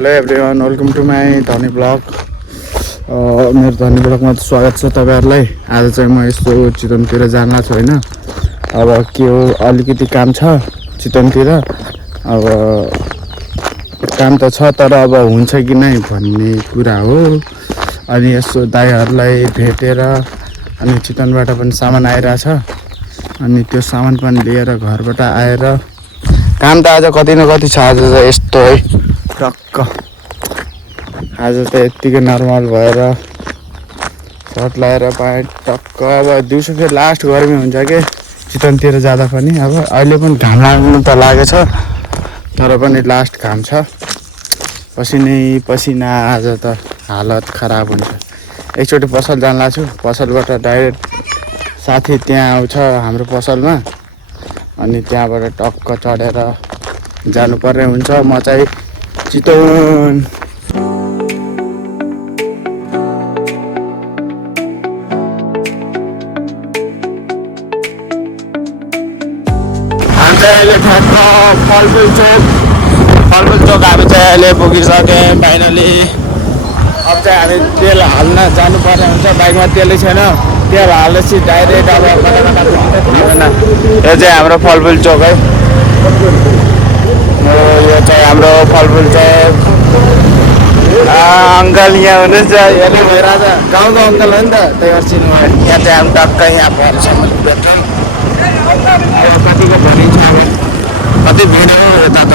Hello everyone, welcome to my Dhani blog. मेरो धनी ब्लगमा स्वागत छ तपाईहरुलाई। आज चाहिँ म यस्तो चितवनतिर जान छु हैन। अब के हो, अलिकति काम छ चितवनतिर। अब काम त छ तर अब हुन्छ कि नै भन्ने कुरा हो। अनि यसो दाइहरुलाई भेटेर अनि चितवनबाट पनि सामान आइराछ। अनि त्यो सामान पनि लिएर घरबाट आएर काम त आज कति न कति छ। आज चाहिँ यस्तो है टक्क आज त यतिकै नर्मल भएर सर्ट लगाएर पाएँ टक्क। अब दिउँसो फेरि लास्ट गर्मी हुन्छ के चितवनतिर जाँदा पनि। अब अहिले पनि घाम लाग्नु त लागेछ तर पनि लास्ट घाम छ। पसिनै पसिना आज त हालत खराब हुन्छ। एकचोटि पसल जान लाग्छु, पसलबाट डाइरेक्ट साथी त्यहाँ आउँछ हाम्रो पसलमा। अनि त्यहाँबाट टक्क चढेर जानुपर्ने हुन्छ। म चाहिँ चितवन अहिले ठ्याक्क फलफुल चोक हामी चाहिँ अहिले पुगिसक्यौँ फाइनली। अब चाहिँ हामी तेल हाल्न जानुपर्ने हुन्छ। बाइकमा तेलै छैन, तेल हालेपछि डाइरेक्ट अब यो चाहिँ हाम्रो फलफुल चोक है। यो चाहिँ हाम्रो फलफुल चोक। अङ्कल यहाँ हुनुहुन्छ, हेर्नु भइरहेछ। गाउँको अङ्कल हो नि त, त्यही भएर चिन्नुभयो। यहाँ चाहिँ हामी टक्क यहाँ पर्छ पेट्रोल। कतिको भनिन्छ अब कति भिड हो यता त।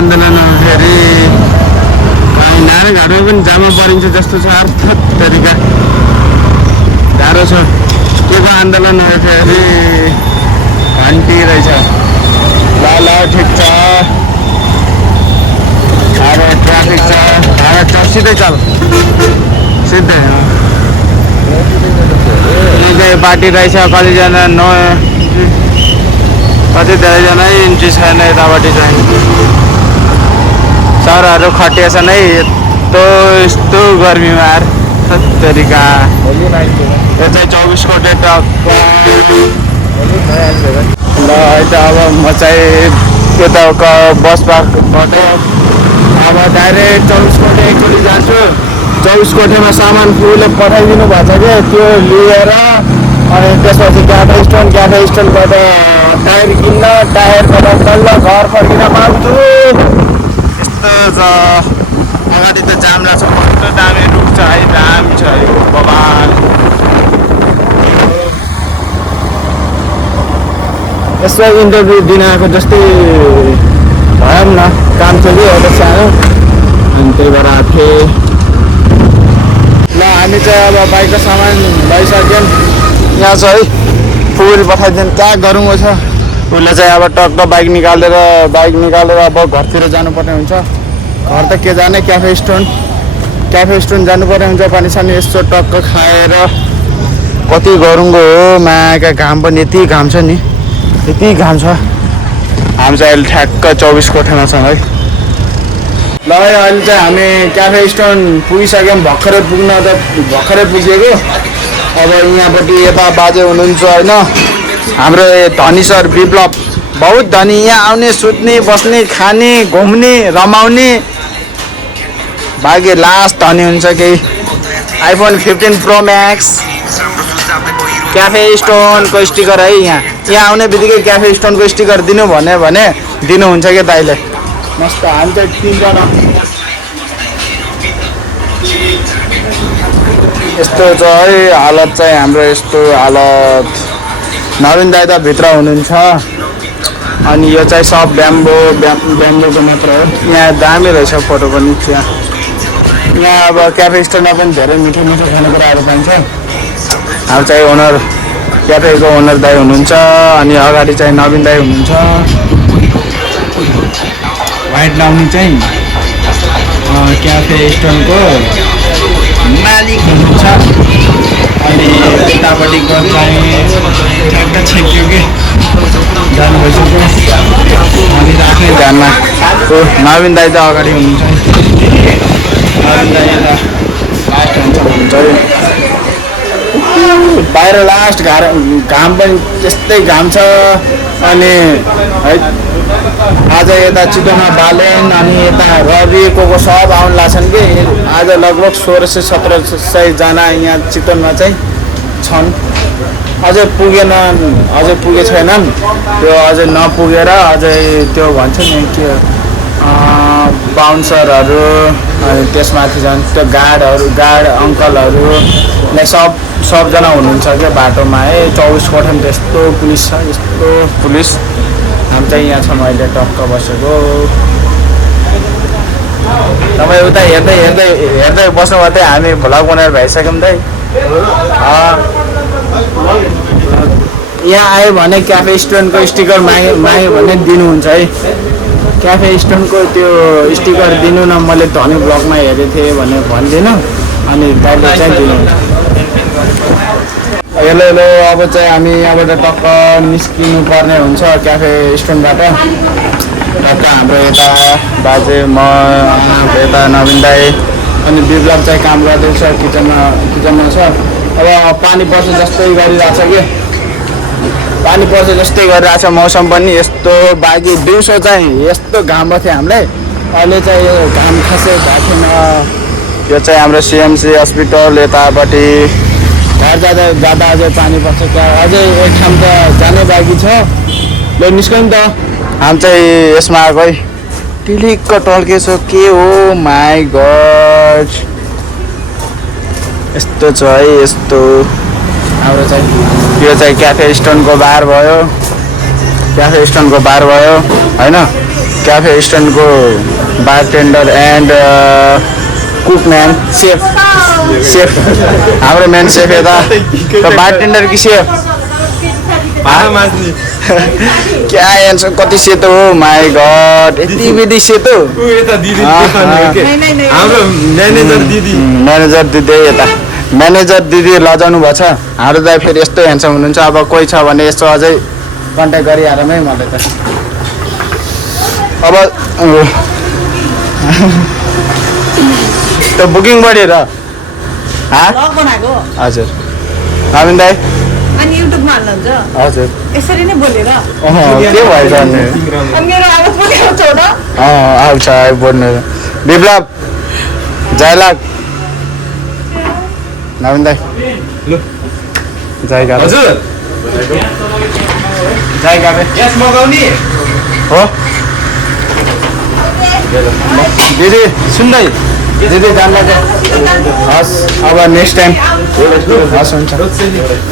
आन्दोलन फेरि नारायणघाटमा पनि जामा परिन्छ जस्तो छ। अर्थ तरिका गाह्रो छ। के को आन्दोलन हो फेरि घन्टी रहेछ। ल ठिक छ। अब ट्राफिक छ, सिधै चल सिधै। निकै पार्टी रहेछ। कतिजना कति धेरैजना इन्ट्री छैन यतापट्टि चाहिँ। सरहरू खटिएछन् है यस्तो गर्मीमा यार तरिका। यो चाहिँ 24 कोटे टक्क। ल त अब म चाहिँ यता बस पार्कबाट अब डाइरेक्ट 24 कोटे एकचोटि जान्छु। 24 कोटेमा सामान फुल पठाइदिनु भएको छ कि त्यो लिएर अनि त्यसपछि क्याफे स्टोनबाट टायर किन्न, टायरबाट तल्ल घर फर्किन पाउँछु। यस्तो छ। अगाडि त जाम लाग्छ, कस्तो दामी रुख छ है, दामी छ है बबाल। यसो इन्टरभ्यू दिन आएको जस्तै भएन न, काम थियो कि एउटा सानो अनि त्यही भएर आएको थिएँ। ल हामी चाहिँ अब बाइकको सामान लैसक्यौँ। यहाँ छ है फुल पठाइदिनु, क्या गरौँ छ। उसले चाहिँ अब टक्क बाइक निकालेर अब घरतिर जानुपर्ने हुन्छ। घर त के जाने, क्याफे स्टोन जानुपर्ने हुन्छ। पानी सानी यसो टक्क खाएर कति गरौँको हो। माका घाम पनि यति घाम छ नि, यति घाम छ। हामी चाहिँ अहिले ठ्याक्क 24 कोठामा छौँ है। ल अहिले चाहिँ हामी क्याफे स्टोन पुगिसक्यौँ। भर्खरै पुगेको। अब यहाँपट्टि यता बाजे हुनुहुन्छ होइन, हाम्रो धनी सर विप्लव। बहुत धनी, यहाँ आउने सुत्ने बस्ने खाने घुम्ने रमाउने बाँकी लास्ट धनी हुन्छ। केही आइफोन 15 प्रो म्याक्स क्याफे स्टोनको स्टिकर है। यहाँ आउने बित्तिकै क्याफे स्टोनको स्टिकर दिनु भने दिनुहुन्छ क्या दाइले। मस्त। हामी चाहिँ 3 जना यस्तो छ है हालत चाहिँ हाम्रो। यस्तो हालत। नवीन दाइ त भित्र हुनुहुन्छ। अनि यो चाहिँ सब ब्याम्बोको मात्र हो। यहाँ दामी रहेछ फोटो पनि त्यहाँ। यहाँ अब क्याफे स्टोरमा पनि धेरै मिठो मिठो खानेकुराहरू पाइन्छ। अब चाहिँ ओनर क्याफेको ओनर दाइ हुनुहुन्छ अनि अगाडि चाहिँ नवीन दाइ हुनुहुन्छ। व्हाइट लाउने चाहिँ क्याफे स्टोनको मालिक हुनुहुन्छ। अनि यतापट्टिको चाहिँ ठ्याक्क छेक्यो कि जानु भइसक्यो अनि आफ्नै ध्यानमा नवीन दाइ त अगाडि हुनुहुन्छ। नवीन दाइ यता लास्ट हुन्छ बाहिर लास्ट घाम पनि त्यस्तै घाम छ। अनि है आज यता चितवनमा बालेन अनि यता रवि को सब आउनु लाग्छन् कि आज लगभग 1600-1700जना यहाँ चितवनमा चाहिँ छन्। अझै पुगे छैनन्। त्यो अझै नपुगेर अझै त्यो भन्छ नि के बााउन्सरहरू अनि त्यसमाथि झन् त्यो गार्ड अङ्कलहरूलाई सबजना हुनुहुन्छ क्या बाटोमा। 24 कोठन त्यस्तो पुलिस छ, यस्तो पुलिस। हामी चाहिँ यहाँ छौँ अहिले टक्क बसेको। तपाईँ उता हेर्दै बस्नुभयो चाहिँ हामी भ्लग बनाएर भइसक्यौँ त। यहाँ आयो भने क्याफे स्टोनको स्टिकर माग्यो भने दिनुहुन्छ है। क्याफे स्टोनको त्यो स्टिकर दिनु न, मैले धनी ब्लगमा हेरेको थिएँ भनेर भनिदिनु अनि दाइले चाहिँ दिनुहुन्छ। हेलो अब चाहिँ हामी यहाँबाट टक्क निस्किनु पर्ने हुन्छ क्याफे स्टोनबाट। टक्क हाम्रो यता बाजे म यता नवीन दाइ अनि विप्लव चाहिँ काम गर्दैछ किचनमा छ। अब पानी पर्छ जस्तै गरिरहेछ कि मौसम पनि यस्तो बाँकी। दिउँसो चाहिँ यस्तो घाम थियो हामीलाई, अहिले चाहिँ यो घाम खासै भएको छैन। यो चाहिँ हाम्रो सिएमसी हस्पिटल यतापट्टि घर जाँदा अझै पानी पर्छ। त्यहाँ अझै एक ठाउँ त जाने बाँकी छ। ल निस्क्यौँ त। हामी चाहिँ यसमा आएको है। टिलिक्क टल्केछ के हो माई गड। यस्तो छ है यस्तो। हाम्रो चाहिँ यो चाहिँ क्याफे स्टोनको बार भयो होइन। क्याफे स्टोनको बारटेन्डर एन्ड कुकम्यान सेफ हाम्रो मेन सेफ यता। बारटेन्डर कि सेफ क्या एन्सर कति सेतो हो माई गड। यति विधि सेतो। म्यानेजर दिदी यता म्यानेजर दिदी लजाउनु भएको छ। हाम्रो दाइ फेरि यस्तो ह्यान्डसम हुनुहुन्छ। अब कोही छ भने यस्तो अझै कन्ट्याक्ट गरिहालौँ है मलाई त। अब त्यो बुकिङ बढ्यो र हजुर नवीन दाइ अनि युट्युबमा हाल्नुहुन्छ हजुर यसरी नै बोलेर के भएछ अनि मेरो आवाज पनि आउँछ होला आउँछ बोल्नु। विप्लव जयलाग नवीन दाइ जय मगाउने हो दिदी सुन्दै दिदी जान्दा हस्। अब नेक्स्ट टाइम हस् हुन्छ।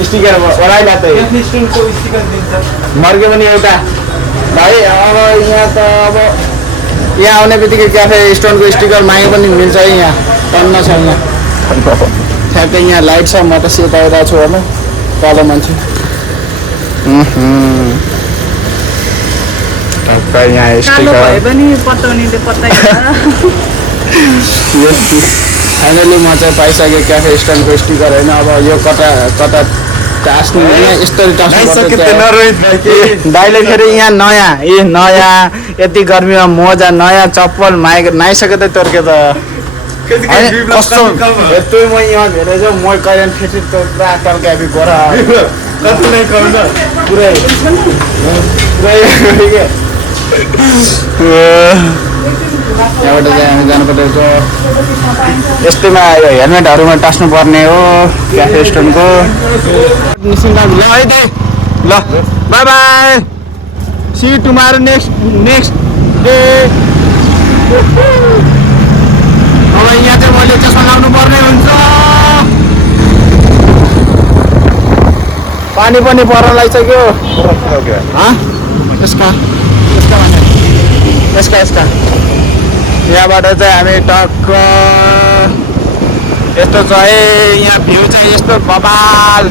स्टिकर ओराइला त मर्क्यो पनि एउटा भाइ। अब यहाँ त अब यहाँ आउने बित्तिकै क्याफे स्टोनको स्टिकर मागे पनि मिल्छ है। यहाँ टन्न छ यहाँ ठ्याक्कै यहाँ लाइट छ। म त सेत आइरहेको छु होला तल मान्छे टक्क यहाँ स्टिकर फाइनली म चाहिँ पाइसकेँ क्याफे स्टोनको स्टिकर होइन। अब यो कता टास्नु यस्तरी टास्नु दाइले फेरि यहाँ नयाँ यति गर्मीमा मोजा नयाँ चप्पल नाइसके त तर्के त कस्तो यत्रो म यहाँ भेटेछ। म कहिले फेरि पुरा टल्क्यापी गोरा पुरै यहाँबाट चाहिँ हामी जानुपर्छ। यस्तैमा हेलमेटहरूमा टास्नु पर्ने हो क्याफे स्टोनको। निस्किँदा ल है त ल by by see tomorrow next day. अब यहाँ चाहिँ मैले चस्मा लाउनु पर्ने हुन्छ। पानी पनि पर्न लागिसक्यो यसका भने यसका यहाँबाट चाहिँ हामी टक्क यस्तो छ है यहाँ भ्यू चाहिँ यस्तो बबाल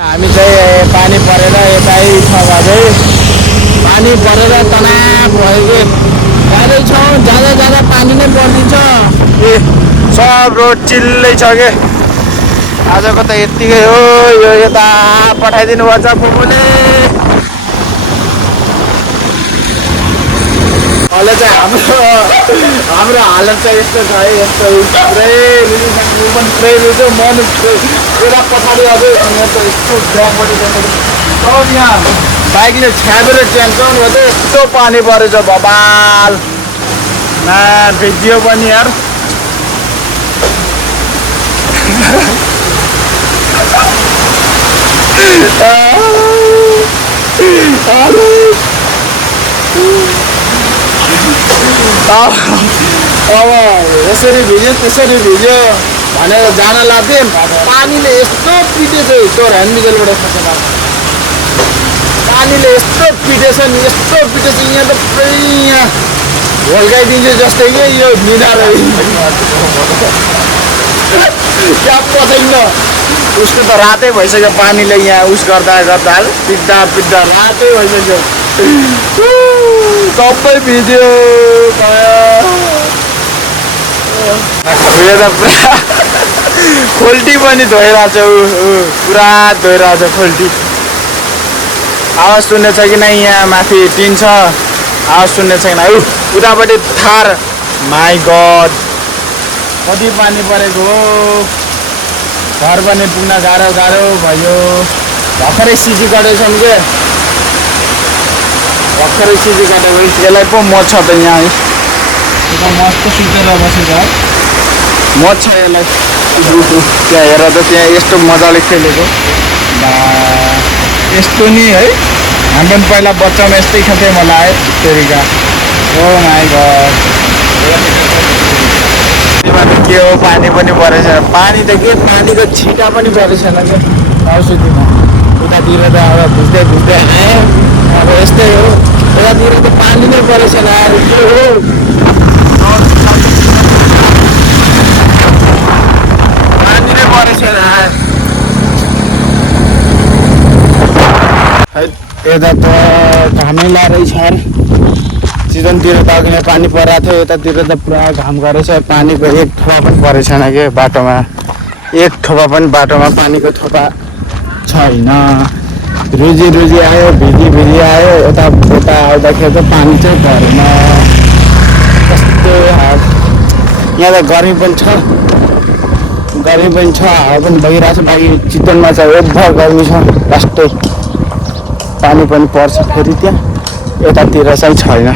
हामी चाहिँ पानी परेर यतै 6 बजे पानी परेर तनाव भयो कि गाह्रै छ जाँदा पानी नै परिदिन्छ ए सब रोड चिल्लै छ के आजको त यत्तिकै हो यो यता पठाइदिनु भएछ बुबुले अहिले चाहिँ हाम्रो हालत चाहिँ यस्तो छ है यस्तो पुरै पुरै रुचो मन पुरा पछाडि अझै यस्तो ब्यागपट्टि यहाँ बाइकले छ्यापेर टेन्सन भयो त यस्तो पानी परेछ बबाल न भिडियो पनि यार अब यसरी भिज्यो त्यसरी भिज्यो भनेर जान लाग्थ्यो पानीले यस्तो पिटेछ तोर ह्यान्डमिजलबाट खसेर पानीले यस्तो पिटेछ नि यस्तो पिटेछ यहाँ त पुरै यहाँ भल्काइदिन्छ जस्तै कि यो मिनार क्या पछैन उसको त रातै भइसक्यो पानीले यहाँ उस गर्दा पिट्दा रातै भइसक्यो सबै भिडियो उयो त पुरा खोल्टी पनि धोइरहेछ पुरा धोइरहेछ खोल्टी आवाज सुन्ने छ कि नै यहाँ माथि टिन छ आवाज सुन्ने छैन उतापट्टि थार माई गड कति पानी परेको हो घर पनि पुग्न गाह्रो भयो भर्खरै सिजी काटेछौँ के भर्खरै सिजी काटेको यसलाई पो मत छ त यहाँ यता मस्त सुतेर बसेछ मत छ यसलाई त्यहाँ हेर त त्यहाँ यस्तो मजाले खेलेको यस्तो नि है हामी पनि पहिला बच्चामा यस्तै खेल्थ्यौँ मलाई तेरिका ओ माई गड के हो पानी पनि परेछ पानी त के पानीको छिटा पनि परेछ छैन क्या औषधिमा उतातिर त अब भिज्दै आएँ अब यस्तै हो यतातिर त पानी नै परेछ छैन के हो पानी नै परेछ यता त घामै लारहेछ सिजनतिर त अघि नै पानी परेको थियो यतातिर त पुरा घाम गरेछ पानीको एक थोपा पनि परेको छैन कि बाटोमा एक थोपा पनि बाटोमा पानीको थोपा छैन रुजी आयो भिजी आयो यता आउँदाखेरि त पानी चाहिँ परेन कस्तो यहाँ त गर्मी पनि छ हावा पनि भइरहेछ बाँकी चितवनमा चाहिँ ओभर गर्मी छ लास्टै पानी पनि पर्छ फेरि त्यहाँ यतातिर चाहिँ छैन